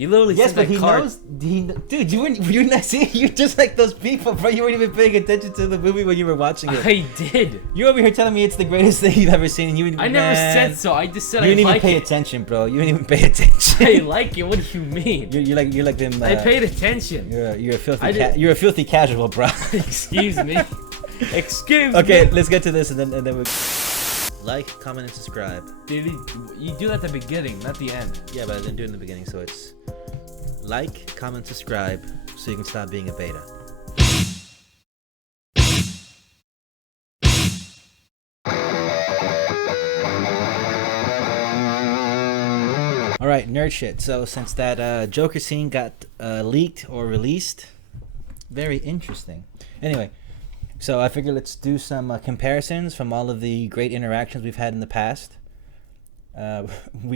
You literally Yes, sent but that he card. knows. Dude, you're not seeing. You're just like those people, bro. You weren't even paying attention to the movie when you were watching it. I did. You're over here telling me it's the greatest thing you've ever seen. I never said so. I just said You I didn't even like pay it. attention, bro. You didn't even pay attention. I like it. What do you mean? You're like them. I paid attention. You're a filthy. You're a filthy casual, bro. Excuse me. Excuse me. Okay, let's get to this and then we. Like, comment, and subscribe. Dude, you do that at the beginning, not the end. Yeah, but I didn't do it in the beginning, so it's like, comment, subscribe, so you can stop being a beta. All right, nerd shit. So since that Joker scene got leaked or released, very interesting. Anyway. So I figured let's do some comparisons from all of the great interactions we've had in the past. We're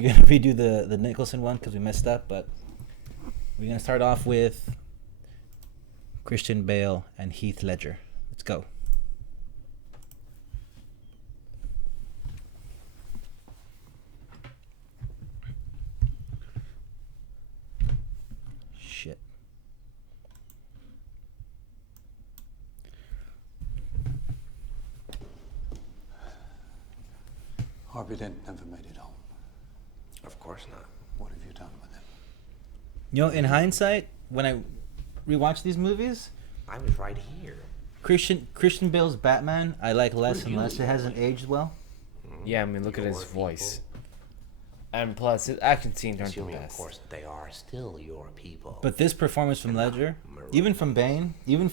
gonna redo the Nicholson one because we messed up, but we're gonna start off with Christian Bale and Heath Ledger. Let's go. Shit. Harvey Dent never made it home. Of course not. What have you done with him? You know, in hindsight, when I rewatch these movies, I was right here. Christian Bale's Batman I like less and less. It hasn't aged well. Yeah, I mean, look at his voice. And plus, his action scenes aren't the Assuming, of best. course, they are still your people. But this performance from Ledger, even from Bane, even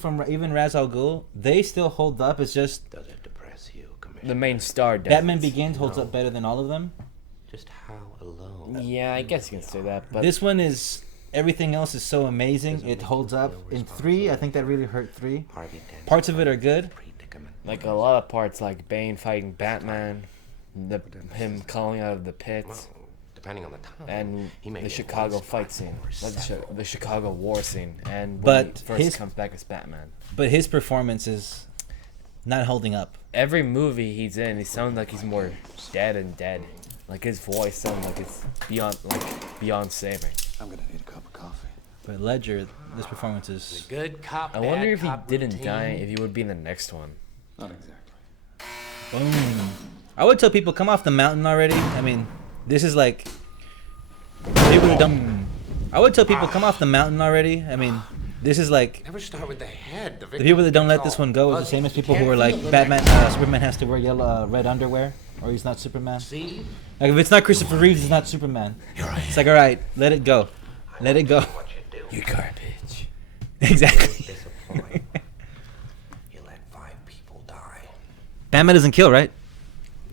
Ra's al Ghul, they still hold up. It's just Does it depress you, Commissioner? The main star does. Batman Begins holds up better than all of them. Just how alone. Yeah, I guess you can say that, but This one is everything else is so amazing. It holds up. In 3, I think that really hurt 3. Harvey Dent. Parts of it are good. Predicament. like a lot of parts, like Bane fighting Batman, him calling out of the pits, Well, depending on the time. and he may the get Chicago one fight strike scene, or not several. the Chicago war scene, and when But he first his- comes back as Batman. But his performance is not holding up. Every movie he's in, he sounds like he's more dead and dead. Like his voice sounds like it's beyond saving. I'm gonna need a cup of coffee. But Ledger, this performance is. Good cop. I wonder bad if he cop didn't routine. die, if he would be in the next one. Not exactly. Boom. I would tell people, come off the mountain already. I mean, this is like. People who don't. I would tell people, come off the mountain already. I mean, this is like. Never start with the head. The people that don't let this one go is the same as people who are like, Batman, Superman has to wear red underwear, or he's not Superman. See? Like, if it's not Christopher Reeves, he's not Superman. You're right. It's like, all right, let it go. Let it go. What you do. You garbage. Exactly. Disappoint. You let 5 people die. Batman doesn't kill, right?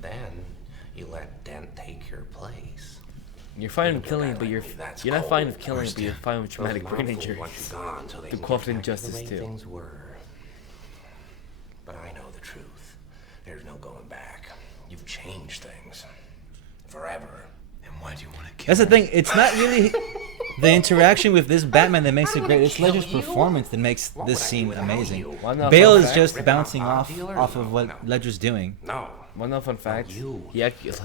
Then you let Dent take your place. You're fine with killing, but you're not fine with cold. killing, but you're fine with traumatic Those brain mouthfuls injuries. want you gone so they To can quote get back to the Injustice way 2. things were. But I know the truth. There's no going back. You've changed things. Forever. And why do you want to kill That's the thing. It's not really the interaction with this Batman that makes it great. It's Ledger's performance that makes this scene amazing. Well, no, Bale fun is fact- just Rip bouncing off off dealer? of what No. Ledger's doing. No. One no fun fact. you.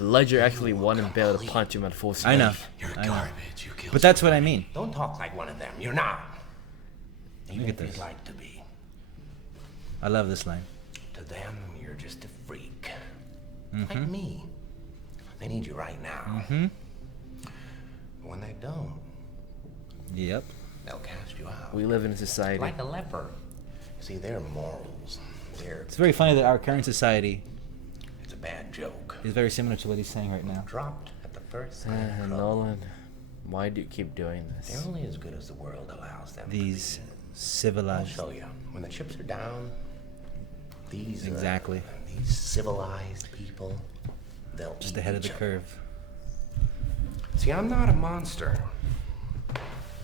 Ledger actually wanted Bale to punch him at full speed. I know. You're I know. garbage. You killed But that's what I mean. Don't talk like one of them. You're not. Even at if you'd this. like to be. I love this line. To them, you're just a freak. Mm-hmm. Like me. They need you right now. Mm-hmm. When they don't, Yep. they'll cast you out. We live in a society. Like a leper. See, their morals. It's very funny that our current society It's a bad joke. is very similar to what he's saying right now. Dropped at the first sign of trouble. Nolan, why do you keep doing They're this? only as good as the world allows them These to be. I'll civilized. show you. When the chips are down, these Exactly. these civilized people, they'll Just eat ahead of the each other. curve. See, I'm not a monster.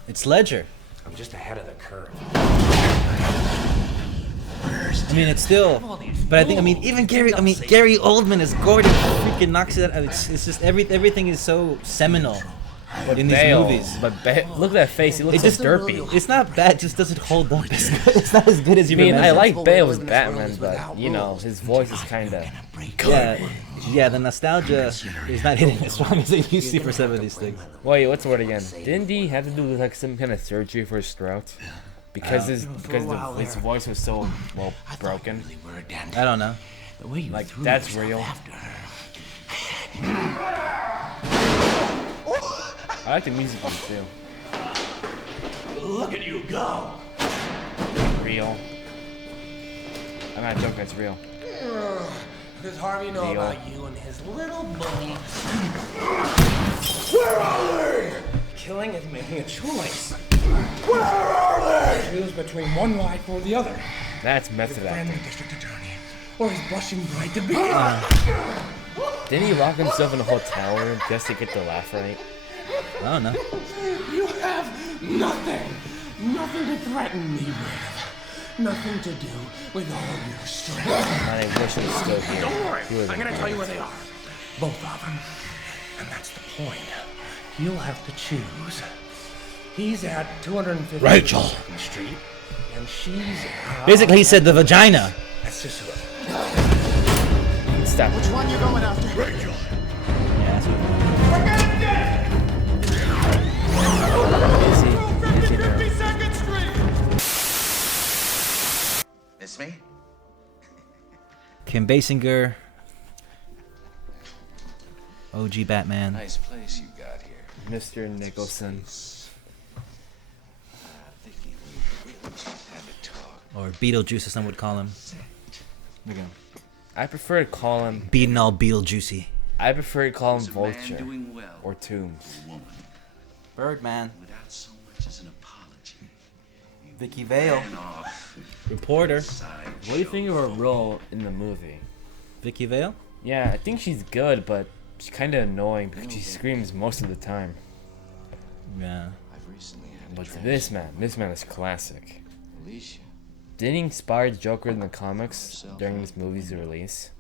It's Ledger. I'm just ahead of the curve. I mean, it's still. But I think, even Gary Oldman is Gordon. Freaking knocks it out. It's just everything is so seminal But in these Bale, movies. But look at that face. He looks It so derpy. It's not bad. It just doesn't hold up. It's not as good as I you mean, remember. I like Bale as Batman, but you know, his voice is kind of. Yeah, the nostalgia is not hitting as strong as it used to for some of these things. Wait, what's the word again? Didn't he have to do like some kind of surgery for his throat? Because his voice was so well broken. I don't know. Like that's real. I like the music one too. Look at you go! Real. I'm not joking. It's real. Does Harvey know Deal. about you and his little bully? Where are they? Killing is making a choice. Where are they? Choose between one life or the other. That's method Friend acting. the district attorney, or his blushing bride to be. Didn't he lock himself in a hotel room just to get the laugh right? I don't know. You have nothing to threaten me with. Nothing to do with all your strength. Man, I wish he was still here. Don't worry, He would've I'm gonna been tell you great. where they are. Both of them. And that's the point. You'll have to choose. He's at 250 Rachel. Street, and she's at... Basically, he said the vagina. That's just who. Stop. Which one you going after? Rachel. Yeah, that's what Is he now? Miss me? Kim Basinger. OG Batman. Nice place you got here. Mr. Nicholson. Vicky, we really should have a talk. Or Beetlejuice, as some would call him. I prefer to call him. Beating all Beetlejuicy. I prefer to call him There's a man Vulture doing well or Tombs. for a woman Birdman. without so much as an apology. Vicky Vale. Ran off Reporter. side What do you think of her role in the movie? Vicky Vale? Yeah, I think she's good, but she's kind of annoying because she screams most of the time. Yeah. I've recently had a But tragedy. this man is classic. Alicia. Didn't he inspire Joker in the comics during this movie's release?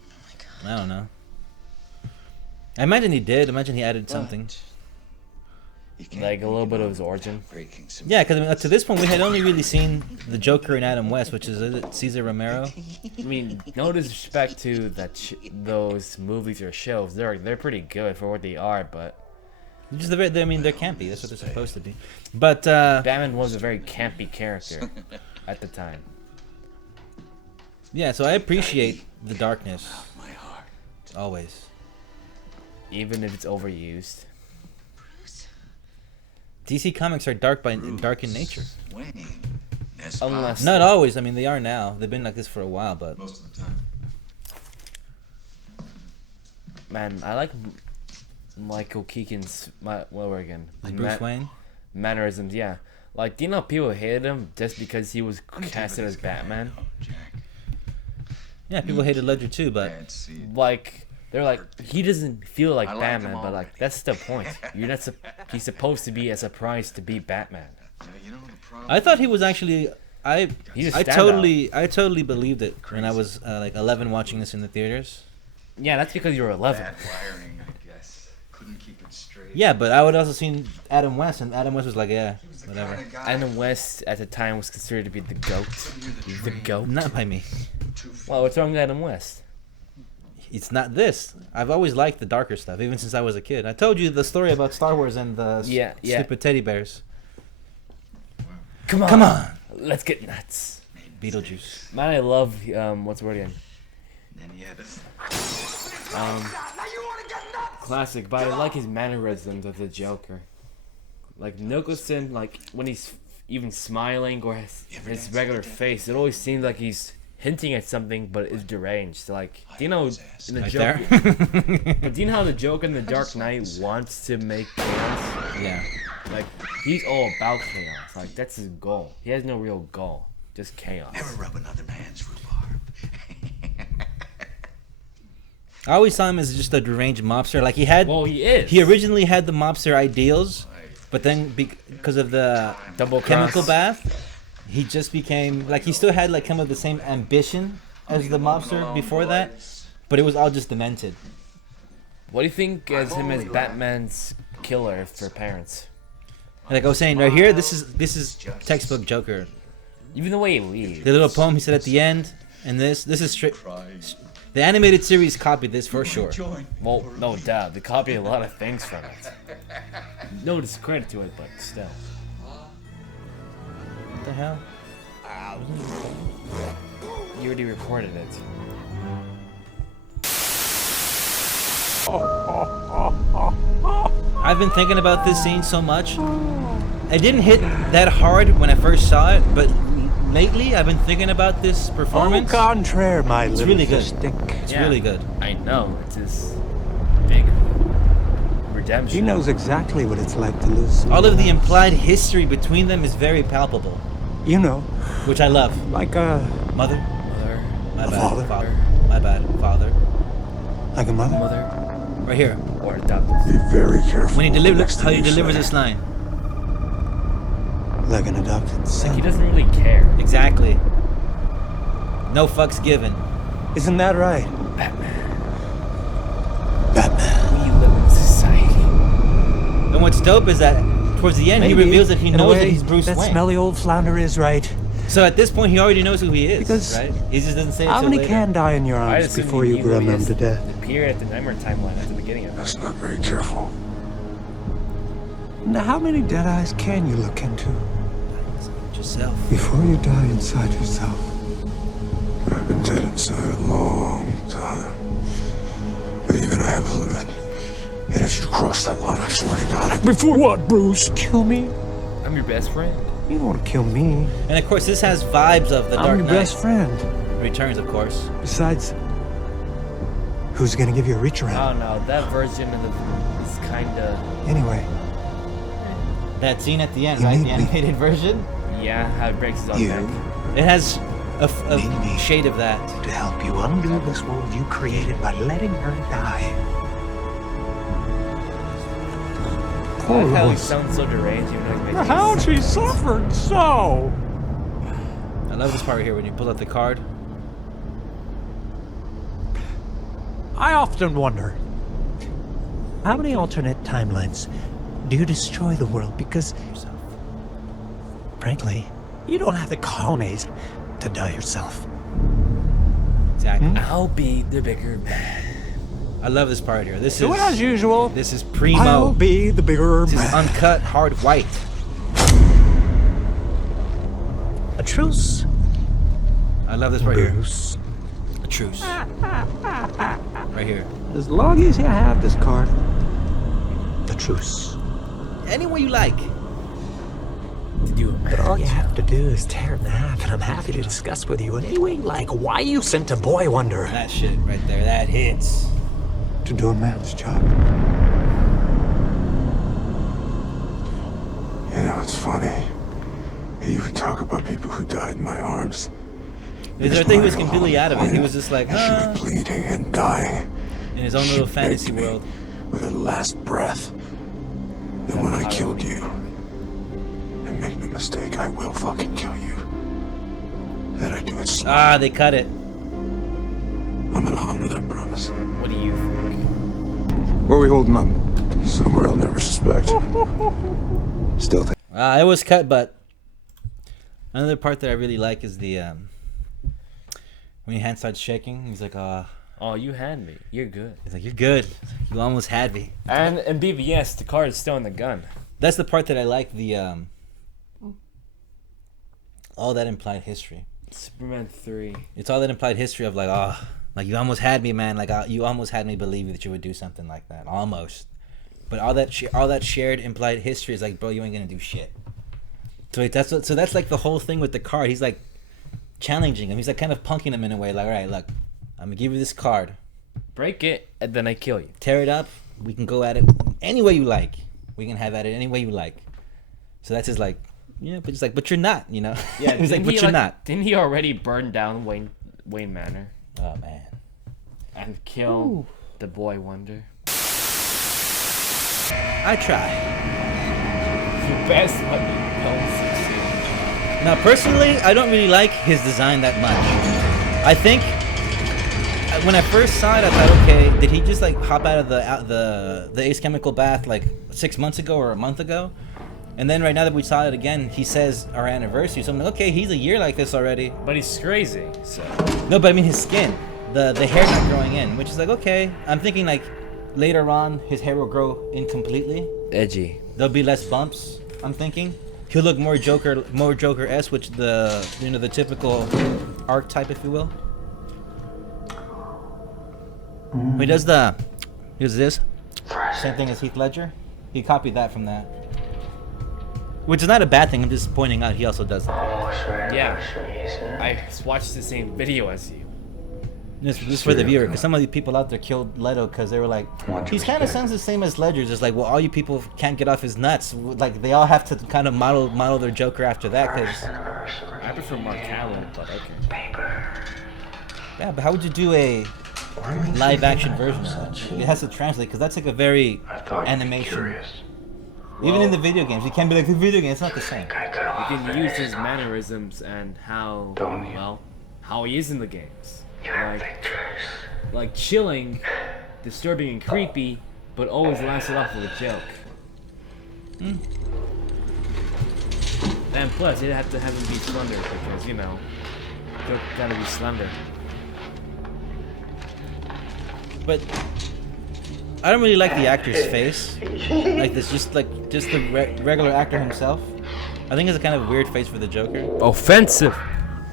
I don't know. I imagine he did. I imagine he added something. But you can't Like a little make bit it of his up origin? without breaking some Yeah, because up to this point, we had only really seen the Joker and Adam West, which is Cesar Romero. I mean, no disrespect to those movies or shows. They're pretty good for what they are, but Just they're campy. That's what they're supposed to be. But Batman was a very campy character at the time. yeah, so I appreciate the darkness my heart. always. Even if it's overused. DC comics are dark in nature. Wayne. As Unless Not always. I mean, they are now. They've been like this for a while, but most of the time. man, I like Michael Keaton's what were again? like Bruce Wayne. Mannerisms, yeah. Like, do you know people hated him just because he was casted as Batman? Jack. Yeah, people hated Ledger too, but Bad seed. Like, they're like, he doesn't feel like I like Batman, him but like, that's the point. You're not. He's supposed to be a surprise to be Batman. Yeah, you know the problem. I thought he was actually. He's a I standout. totally believed it when I was like 11 watching this in the theaters. Yeah, that's because you were 11. Bad wiring, I guess. Couldn't keep it straight. Yeah, but I would also seen Adam West, and Adam West was like, yeah, He was the whatever. kind of guy Adam West at the time was considered to be the GOAT. He's the GOAT. Not by me. too Well, what's wrong with Adam West? It's not this. I've always liked the darker stuff, even since I was a kid. I told you the story about Star Wars and the Yeah. stupid teddy bears. Come on. Come on, Let's get nuts. Beetlejuice. Man, I love, what's the word again? Then he had to Classic, but I like his mannerisms of the Joker. Like, Nicholson, like, when he's even smiling or his regular face, it always seems like he's hinting at something, but it's deranged. Like, do you know, in the Right Joker, there. but do you know how the Joker in the Dark Knight wants to make chaos? Yeah. Like, he's all about chaos. Like, that's his goal. He has no real goal, just chaos. never rub another man's rhubarb. I always saw him as just a deranged mobster. Like he had, Well, he is. he originally had the mobster ideals, but then because of the Double chemical cross. bath, he just became like he still had like some of the same ambition as the mobster before that, but it was all just demented. What do you think as him as Batman's killer for parents. Like I was saying right here, this is textbook Joker. Even the way he leaves. The little poem he said at the end, and this is straight. The animated series copied this for sure. Well, no doubt. They copied a lot of things from it. No discredit to it, but still. What the hell? You already recorded it. I've been thinking about this scene so much. It didn't hit that hard when I first saw it, but lately I've been thinking about this performance. Au contraire, my It's little really good. stick. It's really good. I know. It's his big redemption. He knows exactly what it's like to lose. All of the implied history between them is very palpable, You know, which I love. like a Mother, Mother. my A bad. father. Father, my bad. Father, like a mother. Mother. right here. Or adopted. Be very careful. When he delivers, next how thing he you delivers say. this line. Like an adopted son. Like, he doesn't really care. Exactly. No fucks given. Isn't that right? Batman. We live in society. And what's dope is that towards the end he Maybe, reveals that he in a knows that way, he's Bruce that Wayne. smelly old flounder is right. So at this point he already knows who he is, Because right? He just doesn't say it How till many later. can die in your I arms assume before he you knew who he grill them is. to death? Appear at the Nightmare timeline at the beginning of it. That's not very careful. Now, how many dead eyes can you look into Yourself. before you die inside yourself? I've been dead inside a long time. But even I have a limit. And if you cross that line, I swear to God. Before what, Bruce? Kill me? I'm your best friend. You don't want to kill me. And of course this has vibes of the I'm Dark your Knight best friend. Returns, of course. Besides, who's gonna give you a reach I around? don't know. That version of the is kinda. Anyway, That scene at the end, You right? need The me. animated version. Yeah, how it breaks his own You neck. It has a Need me. shade of that. to help you undo this world you created by letting her die. I like how he sounds so deranged, even though he makes How she suffered so. I love this part right here when you pull out the card. I often wonder, how many alternate timelines do you destroy the world? Because, frankly, you don't have the cojones to die yourself. Exactly. I'll be the bigger man. I love this part here. This Do it as is usual. this is I'll primo. be the bigger This is man. uncut, hard white. A truce, I love this part here. Bruce. A truce. Right here. As long as you have this card, the truce. Any way you like. To do it, man. All you have to do is tear it in half, and I'm happy to discuss with you in any way you like why you sent a boy wonder That shit right there. That hits. To do a man's job. You know, it's funny. You would talk about people who died in my arms. I think he was completely out of it. He was just like, She was bleeding and dying. in his own She little begged fantasy me world. with her last breath. And when I killed you, and make no mistake, I will fucking kill you. And I do it slow. Ah, they cut it. I'm gonna honor that promise. What do you think? Where are we holding up? Somewhere I'll never suspect. Still think. It was cut, but another part that I really like is the when your hand starts shaking. He's like, Oh, you had me. You're good. he's like, you're good. You almost had me. And in BVS, the card is still in the gun. That's the part that I like. The all that implied history. Superman 3. It's all that implied history of like, like you almost had me, man. Like you almost had me believe that you would do something like that, almost. But all that shared implied history is like, bro, you ain't gonna do shit. So that's like the whole thing with the card. He's like challenging him. He's like kind of punking him in a way. Like, all right, look, I'm gonna give you this card. Break it, and then I kill you. Tear it up. We can go at it any way you like. We can have at it any way you like. So that's his like, yeah, but he's like, but you're not, you know. Yeah, he's like, didn't but he, you're not. Didn't he already burn down Wayne Manor Oh man. and kill the boy Wonder? I try. The best, but you don't succeed. Now, personally, I don't really like his design that much. I think when I first saw it, I thought, okay, did he just like hop out of the Ace Chemical bath like 6 months ago or a month ago? And then right now that we saw it again, he says our anniversary. So I'm like, okay, he's a year like this already. But he's crazy, so. No, but I mean his skin, the hair not growing in, which is like, okay. I'm thinking like later on his hair will grow in completely. Edgy. There'll be less bumps. I'm thinking he'll look more Joker-esque, which the typical archetype, if you will. He does this same thing as Heath Ledger. He copied that from that, which is not a bad thing. I'm just pointing out he also does that. Yeah, I watched the same video as you. Just for the viewer, because some of the people out there killed Leto because they were like, he's kind of sounds the same as Ledger. Just like, well, all you people can't get off his nuts. Like they all have to kind of model their Joker after that. Because I prefer Mark Hamill, but okay. Yeah, but how would you do a live action version of that? It has to translate because that's like a very animation. Even in the video games, you can't be like the video game. It's not the same. You can use his mannerisms and how he is in the games. Like chilling, disturbing, and creepy, but always laughs it off with a joke. And plus, you'd have to have him be slender because Joker gotta be slender. But I don't really like the actor's face. Like this, just the regular actor himself. I think it's a kind of weird face for the Joker. Offensive.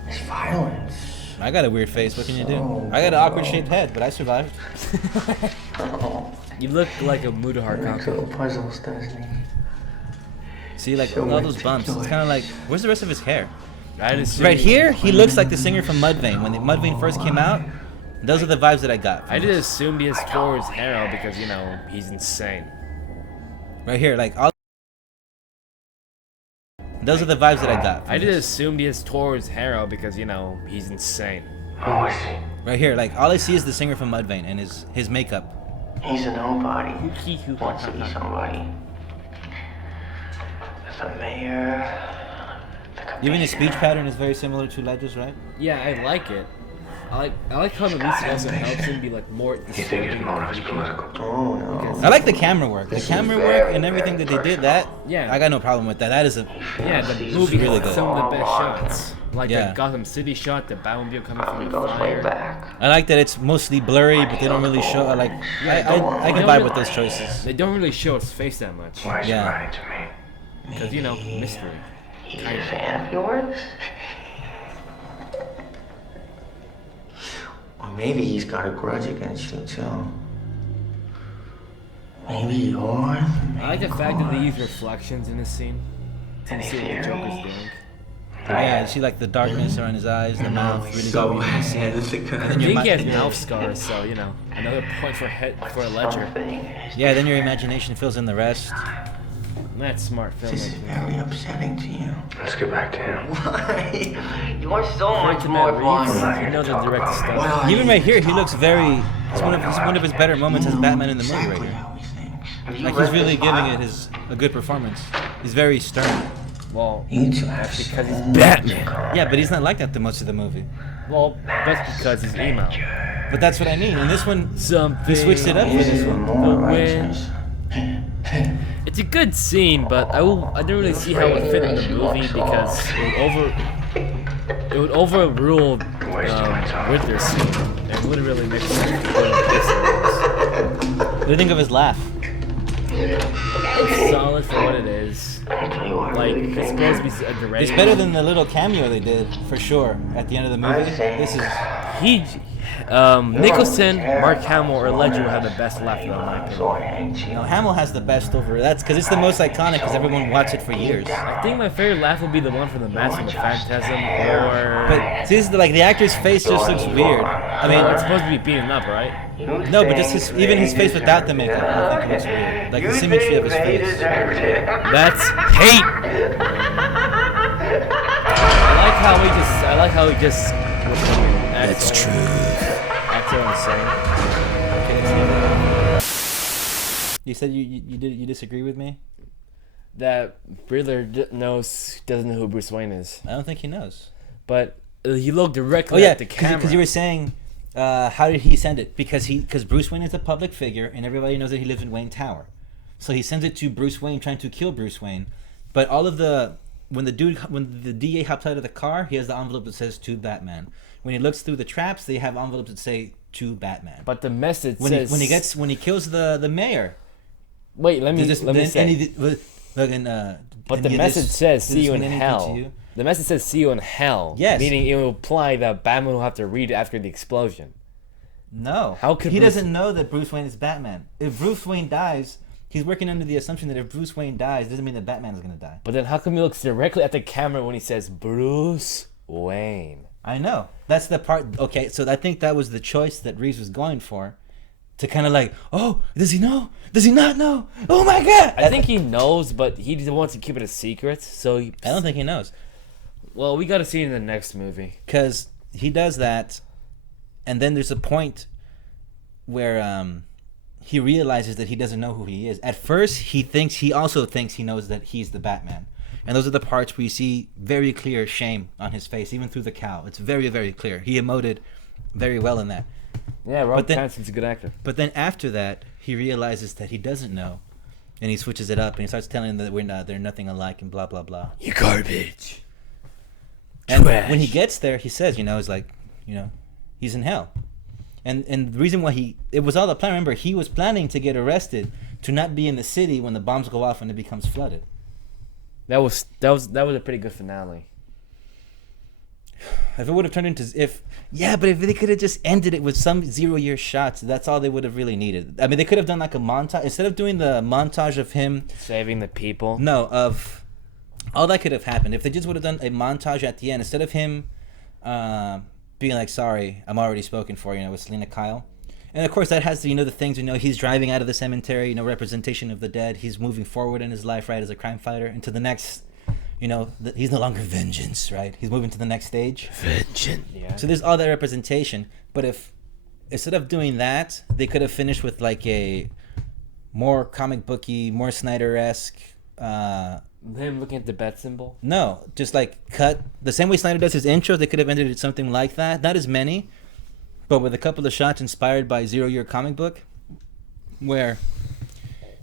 It's violence. I got a weird face. What can you do? I got an awkward shaped head, but I survived. You look like a Mudahar copy. Puzzles, doesn't he? See, like all those bumps. It's kind of like, where's the rest of his hair? Right here, he looks like the singer from Mudvayne. When Mudvayne first came out, those are the vibes that I got. I just assumed he has towards Harrow because he's insane. Right here, like all. Those are the vibes that I got. I just assumed he has towards Harrow because he's insane. Oh, is he? Right here, like all I see is the singer from Mudvayne and his makeup. He's a nobody. Wants to be somebody. The mayor. Even his speech pattern is very similar to Ledger's, right? Yeah, I like it. I like how the music also helps him be like more disturbing. Oh no. I like the camera work. The camera work and everything that they did. Yeah. I got no problem with that. That is The movie really has good. some of the best shots. Like Yeah. the Gotham City shot, the Batmobile coming from the Goes way fire. back. I like that it's mostly blurry, but they don't really show. I can vibe with those choices. They don't really show his face that much. Why is Yeah. he lying to me? Because, mystery. He's a fan of yours? Or maybe he's got a grudge against you too. Maybe yours. I like the fact that they use reflections in this scene to see what the Joker's doing. Yeah, you see like the darkness around his eyes, the mouth really So go in the scene. And I then your think he has ima- mouth scars, so, another point for a Ledger. yeah, then your imagination fills in the rest. That's smart This is filmmaking. very upsetting to you. Let's get back to him. Why? You are so According much to more Matt fun. Reeves, you know the direct stuff. Even right here, he looks very. It's one of his better moments as Batman in the movie right here. How he thinks. Like he's really giving it a good performance. He's very stern. Well, You two have because he's Batman. Yeah, but he's not like that the most of the movie. well, that's because he's emo. But that's what I mean. In this one, Something. they switched it up for this one. But when it's a good scene, but I don't really see how it would fit in the movie because it would overrule Riddler's scene. It wouldn't really make sense. What do you think of his laugh? It's solid for what it is. Like it's supposed to be underrated. It's better than the little cameo they did, for sure, at the end of the movie. This is. Nicholson, Mark Hamill, or Ledger will have the best laugh though, in my opinion. Hamill has the best over. That's because it's the most iconic because everyone watched it for years. I think my favorite laugh will be the one from the Mask of the Phantasm, or But see, this is the actor's face just looks weird. I mean, it's supposed to be beaten up, right? no, but just even his face without the makeup, I think it looks weird. Like the symmetry of his face. That's hate. I like how he just. That's true. That's what I'm saying. You said you disagree with me? That Riddler doesn't know who Bruce Wayne is, I don't think he knows. but he looked directly at the camera. because you were saying How did he send it? Because Bruce Wayne is a public figure, and everybody knows that he lives in Wayne Tower. So he sends it to Bruce Wayne, trying to kill Bruce Wayne. But all of when the DA hops out of the car, he has the envelope that says to Batman. When he looks through the traps, they have envelopes that say to Batman. But the message when says he kills the mayor. Wait, let me say. But the message says "See you in hell." The message says "See you in hell." Yes. Meaning it will imply that Batman will have to read it after the explosion. No. How could he Bruce... doesn't know that Bruce Wayne is Batman? If Bruce Wayne dies, he's working under the assumption that if Bruce Wayne dies, doesn't mean that Batman is gonna die. But then how come he looks directly at the camera when he says Bruce Wayne? I know. That's the part. Okay, so I think that was the choice that Reeves was going for. To kind of like, oh, does he know? Does he not know? Oh my God! I think he knows, but he wants to keep it a secret. So I don't think he knows. Well, we got to see it in the next movie. Because he does that, and then there's a point where he realizes that he doesn't know who he is. At first, he also thinks he knows that he's the Batman. And those are the parts where you see very clear shame on his face, even through the cowl. It's very, very clear. He emoted very well in that. Yeah, Robert Pattinson's a good actor. But then after that, he realizes that he doesn't know, and he switches it up and he starts telling them that they're nothing alike and blah blah blah. You garbage. And Trash. when he gets there, he says, it's like, he's in hell. And the reason why it was all the plan. Remember, he was planning to get arrested to not be in the city when the bombs go off and it becomes flooded. That was a pretty good finale. If it would have turned into if they could have just ended it with some 0-year shots, that's all they would have really needed. I mean, they could have done like a montage instead of doing the montage of him saving the people. No, of all that could have happened if they just would have done a montage at the end instead of him being like, "Sorry, I'm already spoken for," with Selena Kyle. And of course, that has the things he's driving out of the cemetery, representation of the dead. He's moving forward in his life, right, as a crime fighter, into the next. He's no longer vengeance, right? He's moving to the next stage. Vengeance. Yeah. So there's all that representation. But if instead of doing that, they could have finished with like a more comic booky, more Snyder-esque. Him looking at the bat symbol? No, just like cut the same way Snyder does his intro. They could have ended it something like that. Not as many, but with a couple of shots inspired by 0-year comic book, where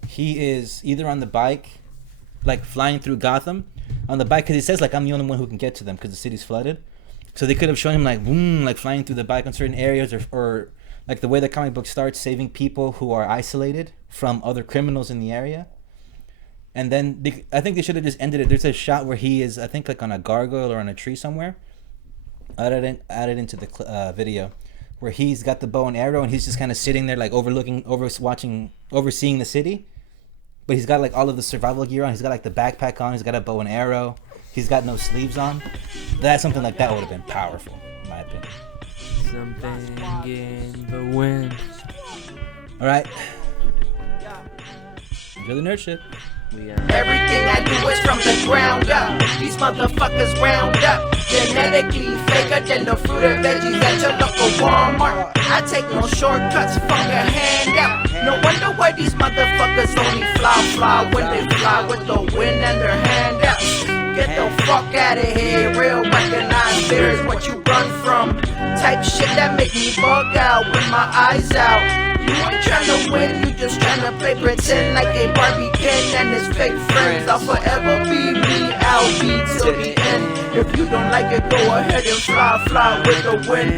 he is either on the bike, like flying through Gotham. On the bike, because he says like I'm the only one who can get to them because the city's flooded. So they could have shown him like boom, like flying through the bike on certain areas, or like the way the comic book starts, saving people who are isolated from other criminals in the area. And then I think they should have just ended it. There's a shot where he is, I think, like on a gargoyle or on a tree somewhere. Added into the video, where he's got the bow and arrow and he's just kind of sitting there like overseeing the city. But he's got like all of the survival gear on. He's got like the backpack on. He's got a bow and arrow. He's got no sleeves on. Something like that would have been powerful, in my opinion. Something in the wind. All right. Enjoy the nerd shit. Everything I do is from the ground up. These motherfuckers round up. Genetically faker than the fruit and veggies at your local Walmart. I take no shortcuts, fuck a handout. No wonder why these motherfuckers only fly when they fly with the wind and their handouts. Get the fuck out of here, real recognized fear is what you run from. Type shit that make me bug out with my eyes out. You ain't tryna win, you just tryna play pretend like a Barbie Ken and his fake friends. I'll forever be me, I'll be till the end. If you don't like it, go ahead and fly with the wind.